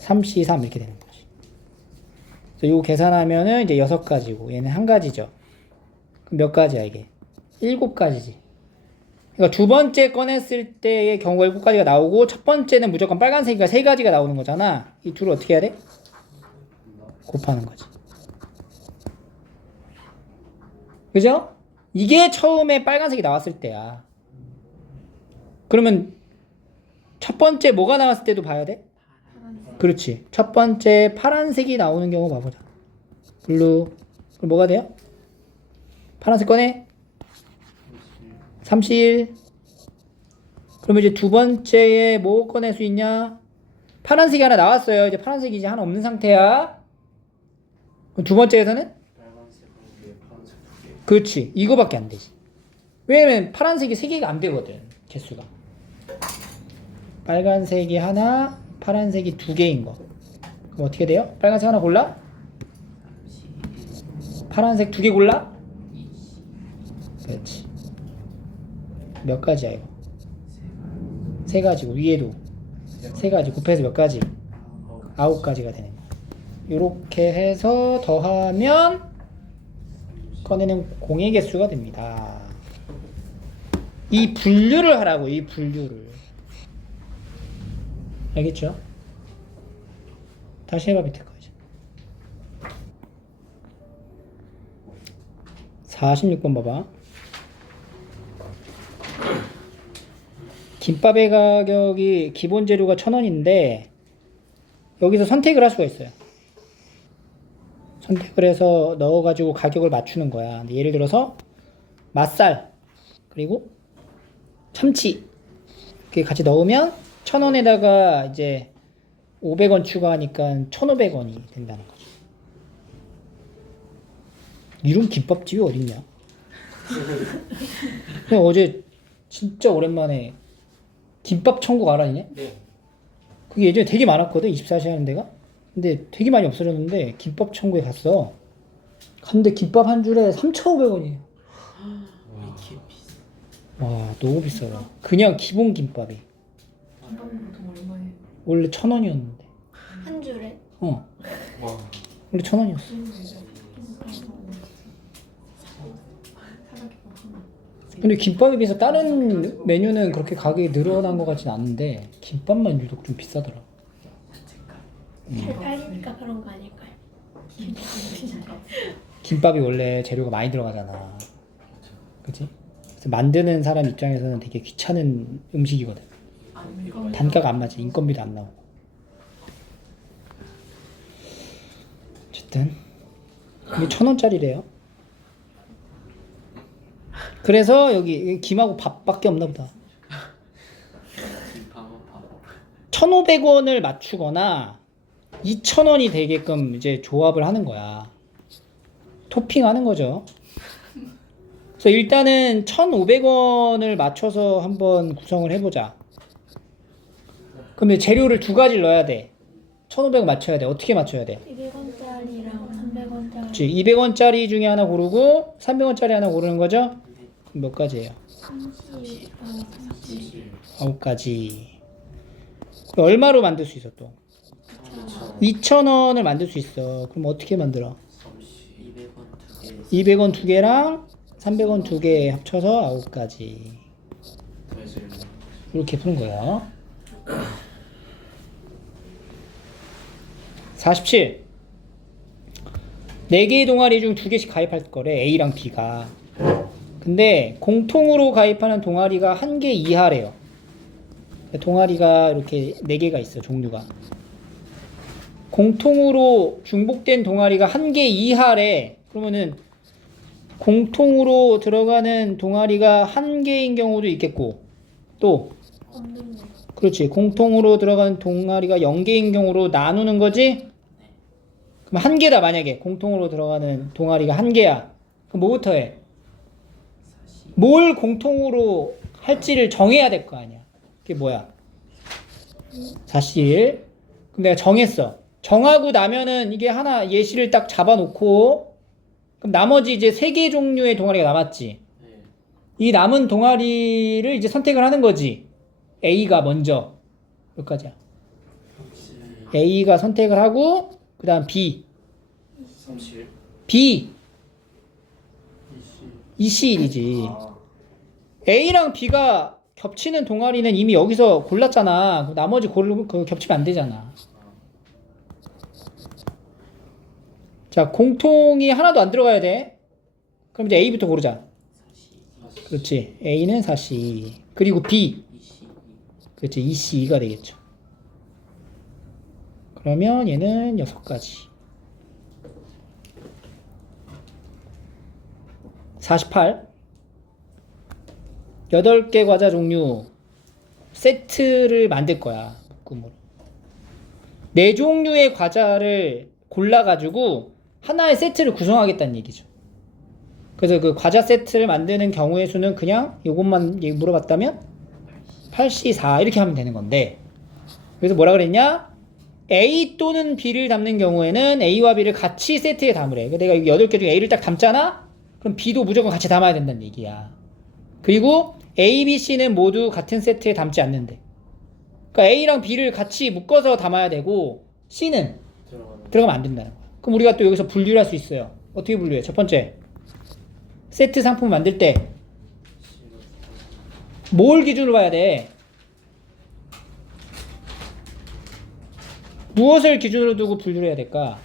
3C3 이렇게 되는 거지. 그래서 이거 계산하면은 이제 6가지고 얘는 1가지죠. 그럼 몇 가지야 이게? 7가지지. 그러니까 두 번째 꺼냈을 때의 경우가 7가지가 나오고 첫 번째는 무조건 빨간색이니까 3가지가 나오는 거잖아. 이 둘을 어떻게 해야 돼? 곱하는 거지. 그죠? 이게 처음에 빨간색이 나왔을 때야. 그러면 첫 번째 뭐가 나왔을 때도 봐야 돼? 그렇지. 첫 번째 파란색이 나오는 경우 봐보자. 블루. 그럼 뭐가 돼요? 파란색 꺼내. 31. 그러면 이제 두 번째에 뭐 꺼낼 수 있냐? 파란색이 하나 나왔어요. 이제 파란색이 이제 하나 없는 상태야. 그럼 두 번째에서는? 빨간색 1개, 파란색 2개. 그렇지. 이거밖에 안 되지. 왜냐면 파란색이 3개가 안 되거든. 개수가. 빨간색이 하나, 파란색이 2개인 거. 그럼 어떻게 돼요? 빨간색 하나 골라? 31, 파란색 2개 골라? 20, 그렇지. 몇 가지야 이거? 3가지고 위에도 3가지 곱해서 몇 가지? 9가지가 되는 거. 요렇게 해서 더하면 꺼내는 공의 개수가 됩니다. 이 분류를 하라고, 이 분류를. 알겠죠? 다시 해봐, 밑에 거지. 46번 봐봐. 김밥의 가격이 기본 재료가 1,000원인데 여기서 선택을 할 수가 있어요. 선택을 해서 넣어가지고 가격을 맞추는 거야. 근데 예를 들어서 맛살 그리고 참치 이렇게 같이 넣으면 1,000원에다가 이제 500원 추가하니까 1,500원이 된다는 거죠. 이런 김밥집이 어딨냐? 그냥 어제 진짜 오랜만에 김밥 천국 알아니? 네. 그게 예전에 되게 많았거든. 24시간 하는 데가. 근데 되게 많이 없어졌는데 김밥 천국에 갔어. 갔는데 김밥 한 줄에 3,500원이에요. 이렇게 비싸. 와, 너무 비싸다. 그냥 기본 김밥이 김밥은 보통 얼마예요? 원래 1,000원이었는데. 한 줄에? 와. 원래 1,000원이었어. 근데 김밥에 비해서 다른 메뉴는 그렇게 가격이 늘어난 것 같진 않은데 김밥만 유독 좀 비싸더라. 잘 팔리니까 그런 거 아닐까요? 김밥이 원래 재료가 많이 들어가잖아. 그치? 그래서 만드는 사람 입장에서는 되게 귀찮은 음식이거든. 단가가 안 맞지. 인건비도 안 나오고. 어쨌든 이게 1,000원짜리래요. 그래서 여기 김하고 밥밖에 없나 보다. 김밥은 밥. 1,500원을 맞추거나 2,000원이 되게끔 이제 조합을 하는 거야. 토핑하는 거죠. 그래서 일단은 1,500원을 맞춰서 한번 구성을 해보자. 그러면 재료를 2가지를 넣어야 돼. 1,500원 맞춰야 돼. 어떻게 맞춰야 돼? 200원짜리랑 300원짜리. 그렇지. 200원짜리 중에 하나 고르고 300원짜리 하나 고르는 거죠? 그럼 몇 가지예요? 30, 30. 9가지. 얼마로 만들 수 있어 또? 2,000원을 만들 수 있어. 그럼 어떻게 만들어? 200원 2개. 200원 2개랑 300원 2개 합쳐서 9가지. 그래서 이렇게 푸는 거예요. 47. 4개의 동아리 중 2개씩 가입할 거래. A랑 B가. 근데 공통으로 가입하는 동아리가 1개 이하래요. 동아리가 이렇게 4개가 있어, 종류가. 공통으로 중복된 동아리가 1개 이하래. 그러면은 공통으로 들어가는 동아리가 1개인 경우도 있겠고, 또 없는데. 그렇지. 공통으로 들어가는 동아리가 0개인 경우로 나누는 거지? 그럼 1개다, 만약에. 공통으로 들어가는 동아리가 1개야. 그럼 뭐부터 해? 뭘 공통으로 할지를 정해야 될 거 아니야. 그게 뭐야? 사실. 그럼 내가 정했어. 정하고 나면은 이게 하나 예시를 딱 잡아놓고, 그럼 나머지 이제 3개 종류의 동아리가 남았지. 네. 이 남은 동아리를 이제 선택을 하는 거지. A가 먼저. 몇 가지야? A가 선택을 하고 그 다음 B 31. B 이씨 2C1이지. 아, A랑 B가 겹치는 동아리는 이미 여기서 골랐잖아. 나머지 고르고 그거 겹치면 안 되잖아. 자, 공통이 하나도 안 들어가야 돼. 그럼 이제 A부터 고르자. 42. 그렇지. A는 4C. 그리고 B. 22. 그렇지. 2C2가 되겠죠. 그러면 얘는 6가지. 48. 8개 과자 종류 세트를 만들 거야. 묶음으로. 4종류의 과자를 골라가지고 하나의 세트를 구성하겠다는 얘기죠. 그래서 그 과자 세트를 만드는 경우의 수는 그냥 이것만 물어봤다면 8C4 이렇게 하면 되는 건데, 그래서 뭐라 그랬냐? A 또는 B를 담는 경우에는 A와 B를 같이 세트에 담으래. 내가 8개 중에 A를 딱 담잖아? 그럼 B도 무조건 같이 담아야 된다는 얘기야. 그리고 A, B, C는 모두 같은 세트에 담지 않는데, 그러니까 A랑 B를 같이 묶어서 담아야 되고 C는 들어가면 안 된다는 거야. 그럼 우리가 또 여기서 분류를 할 수 있어요. 어떻게 분류해? 첫 번째, 세트 상품 만들 때 뭘 기준으로 봐야 돼? 무엇을 기준으로 두고 분류를 해야 될까?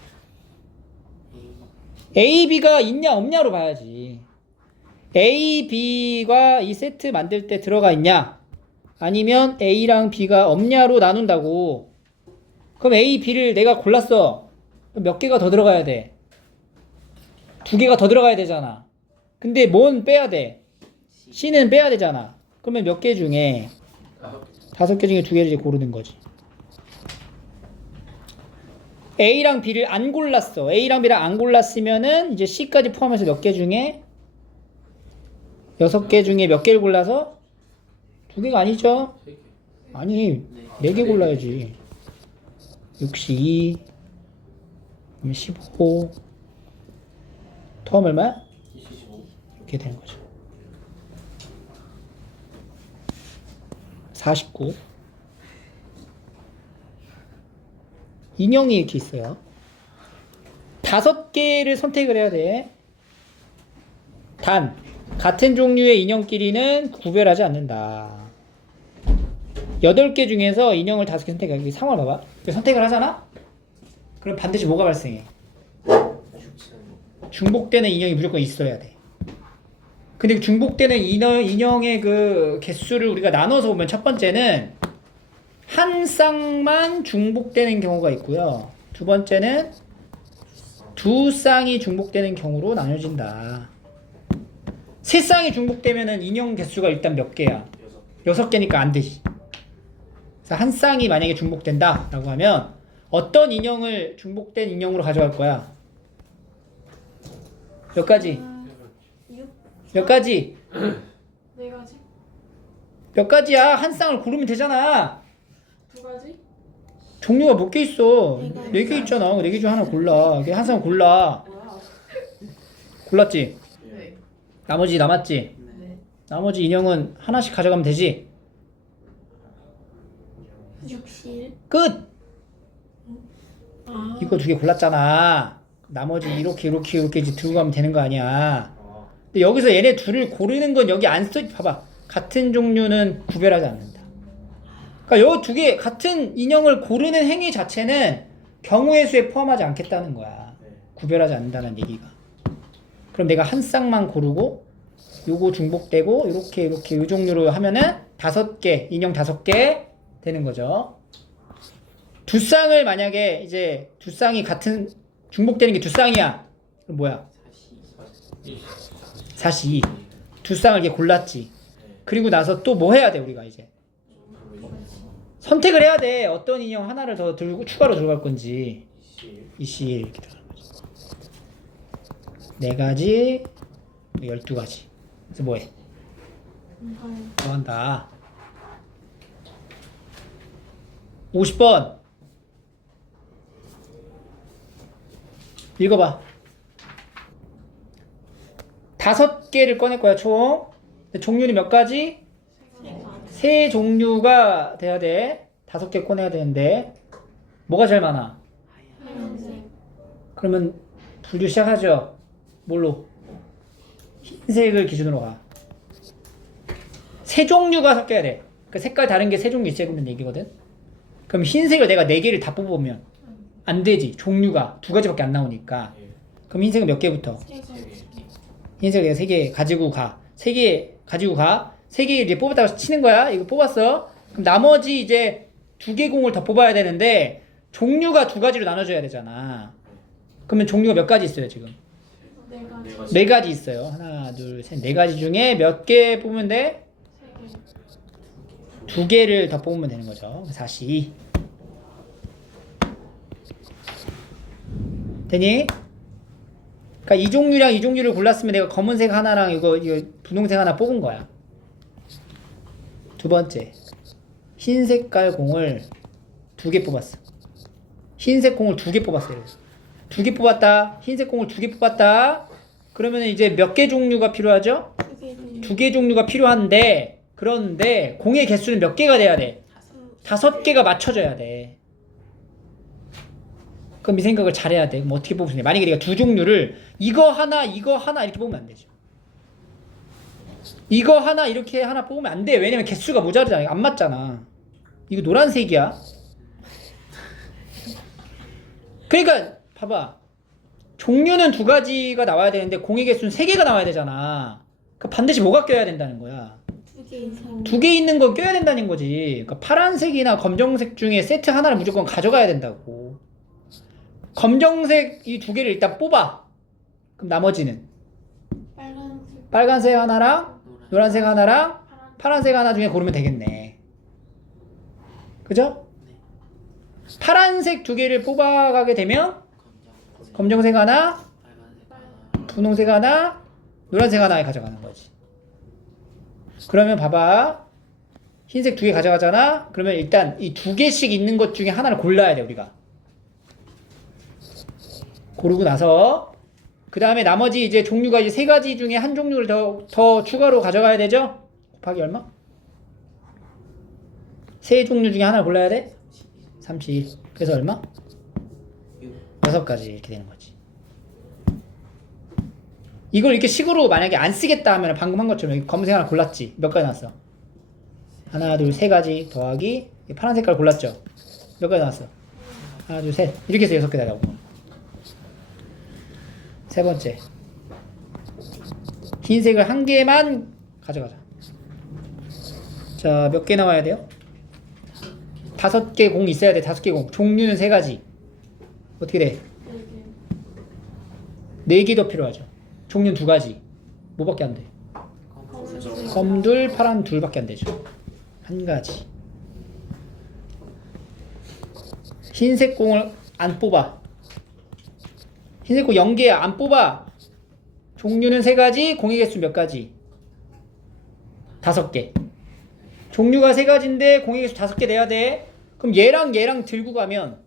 A, B가 있냐 없냐로 봐야지. A, B가 이 세트 만들 때 들어가 있냐, 아니면 A랑 B가 없냐로 나눈다고. 그럼 A, B를 내가 골랐어. 그럼 몇 개가 더 들어가야 돼? 2개가 더 들어가야 되잖아. 근데 뭔 빼야 돼? C는 빼야 되잖아. 그러면 몇 개 중에 5개 중에 2개를 이제 고르는 거지. A랑 B를 안 골랐어. A랑 B를 안 골랐으면은 이제 C까지 포함해서 몇 개 중에 6개 중에 몇 개를 골라서 2개가 아니죠? 아니, 4개 골라야지. 62, 15, 더하면 얼마야? 25 이렇게 되는 거죠. 49. 인형이 이렇게 있어요. 5개를 선택을 해야 돼. 단, 같은 종류의 인형끼리는 구별하지 않는다. 8개 중에서 인형을 5개 선택해. 여기 상황을 봐봐. 선택을 하잖아? 그럼 반드시 뭐가 발생해? 중복되는 인형이 무조건 있어야 돼. 근데 중복되는 인형의 그 개수를 우리가 나눠서 보면, 첫 번째는 한 쌍만 중복되는 경우가 있고요. 두 번째는 2쌍이 중복되는 경우로 나눠진다. 3쌍이 중복되면은 인형 개수가 일단 몇 개야? 6개니까 안 되지. 그래서 한 쌍이 만약에 중복된다 라고 하면 어떤 인형을 중복된 인형으로 가져갈 거야? 몇 가지? 6? 몇 가지? 4가지? 몇 가지야? 한 쌍을 고르면 되잖아. 2가지? 종류가 몇 개 있어? 네 4개 있잖아. 4개 중 하나 골라. 한 쌍을 골라. 뭐야? 골랐지? 네. 나머지 남았지? 네. 나머지 인형은 하나씩 가져가면 되지? 60. 끝! 아. 이거 2개 골랐잖아. 나머지 이렇게 이제 들고 가면 되는 거 아니야. 근데 여기서 얘네 둘을 고르는 건 여기 안 써. 봐봐. 같은 종류는 구별하지 않는다. 그러니까 요 2개 같은 인형을 고르는 행위 자체는 경우의 수에 포함하지 않겠다는 거야. 구별하지 않는다는 얘기가. 그럼 내가 한 쌍만 고르고 요거 중복되고 이렇게 요 종류로 하면은 5개, 인형 5개 되는 거죠. 2쌍을 만약에 이제 2쌍이 같은 중복되는 게 2쌍이야. 그럼 뭐야? 42. 2쌍을 이렇게 골랐지. 그리고 나서 또 뭐 해야 돼, 우리가 이제? 선택을 해야 돼. 어떤 인형 하나를 더 들고 추가로 들어갈 건지. 21 이렇게 들어가는 거지. 4가지, 12가지. 그래서 뭐 해? 뭐 한다. 50번. 읽어봐. 5개를 꺼낼 거야, 총. 근데 종류는 몇 가지? 3종류가 돼야 돼. 5개 꺼내야 되는데. 뭐가 제일 많아? 하얀색. 그러면 분류 시작하죠. 뭘로? 흰색을 기준으로 가. 세 종류가 섞여야 돼. 그 색깔 다른 게 세 종류 있어야 된다는 얘기거든. 그럼 흰색을 내가 4개를 다 뽑으면 안 되지. 종류가 2가지밖에 안 나오니까. 그럼 흰색은 몇 개부터? 흰색을 내가 3개 가지고 가. 3개 가지고 가. 3개 이제 뽑았다고 치는 거야. 이거 뽑았어. 그럼 나머지 이제 2개 공을 더 뽑아야 되는데 종류가 2가지로 나눠져야 되잖아. 그러면 종류가 몇 가지 있어요 지금? 내가 4가지 있어요. 하나, 둘, 셋, 4가지 중에 몇 개 뽑으면 돼? 2개를 더 뽑으면 되는 거죠. 42. 되니? 그러니까 이 종류랑 이 종류를 골랐으면 내가 검은색 하나랑 이거 분홍색 하나 뽑은 거야. 두 번째. 흰 색깔 공을 2개 뽑았어. 흰색 공을 2개 뽑았어요. 2개 뽑았다. 흰색 공을 2개 뽑았다. 그러면 이제 몇 개 종류가 필요하죠? 2개 종류가 필요한데, 그런데 공의 개수는 몇 개가 돼야 돼? 5개가 맞춰져야 돼. 그럼 이 생각을 잘해야 돼. 그럼 어떻게 뽑으면 돼? 만약에 내가 2종류를 이거 하나 이렇게 뽑으면 안 되죠. 이거 하나 이렇게 하나 뽑으면 안 돼. 왜냐면 개수가 모자르잖아. 안 맞잖아. 이거 노란색이야. 그러니까 봐봐. 종류는 2가지가 나와야 되는데 공의 개수는 3개가 나와야 되잖아. 그러니까 반드시 뭐가 껴야 된다는 거야. 2개 이상. 2개 있는 거 껴야 된다는 거지. 그러니까 파란색이나 검정색 중에 세트 하나를 무조건 가져가야 된다고. 검정색 이 2개를 일단 뽑아. 그럼 나머지는 빨간색 하나랑 노란색 하나랑 파란색 하나 중에 고르면 되겠네. 그죠? 파란색 2개를 뽑아가게 되면 검정색 하나, 분홍색 하나, 노란색 하나에 가져가는 거지. 그러면 봐봐. 흰색 2개 가져가잖아. 그러면 일단 이 2개씩 있는 것 중에 하나를 골라야 돼 우리가. 고르고 나서 그 다음에 나머지 이제 종류가 이제 3가지 중에 한 종류를 더 추가로 가져가야 되죠? 곱하기 얼마? 3종류 중에 하나를 골라야 돼? 31. 그래서 얼마? 6가지 이렇게 되는 거지. 이걸 이렇게 식으로 만약에 안 쓰겠다 하면 방금 한 것처럼 여기 검은색 하나 골랐지. 몇 가지 나왔어? 하나, 둘, 3가지 더하기 파란 색깔 골랐죠? 몇 가지 나왔어? 하나, 둘, 셋. 이렇게 해서 6개 나가고. 세 번째. 흰색을 1개만 가져가자. 자, 몇 개 나와야 돼요? 5개 공 있어야 돼. 5개 공. 종류는 3가지. 어떻게 돼? 4개 더 필요하죠. 종류는 2가지. 뭐밖에 안 돼? 검둘, 파란 둘밖에 안 되죠. 1가지. 흰색 공을 안 뽑아. 흰색 공 0개야. 안 뽑아. 종류는 3가지, 공의 개수 몇 가지? 5개. 종류가 3가지인데 공의 개수 5개 돼야 돼. 그럼 얘랑 들고 가면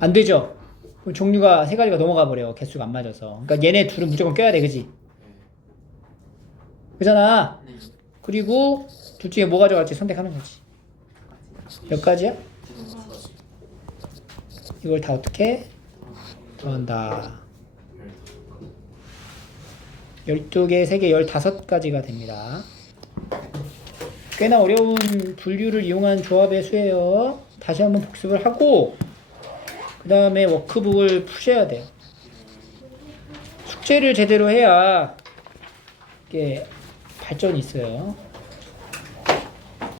안 되죠. 그럼 종류가 3가지가 넘어가 버려. 개수가 안 맞아서. 그러니까 얘네 둘은 무조건 껴야 돼. 그지? 그잖아. 그리고 둘 중에 뭐 가져갈지 선택하는 거지. 몇 가지야? 이걸 다 어떻게 더한다. 12개, 3개, 15가지가 됩니다. 꽤나 어려운 분류를 이용한 조합의 수예요. 다시 한번 복습을 하고 그 다음에 워크북을 푸셔야 돼요. 숙제를 제대로 해야 이게 발전이 있어요.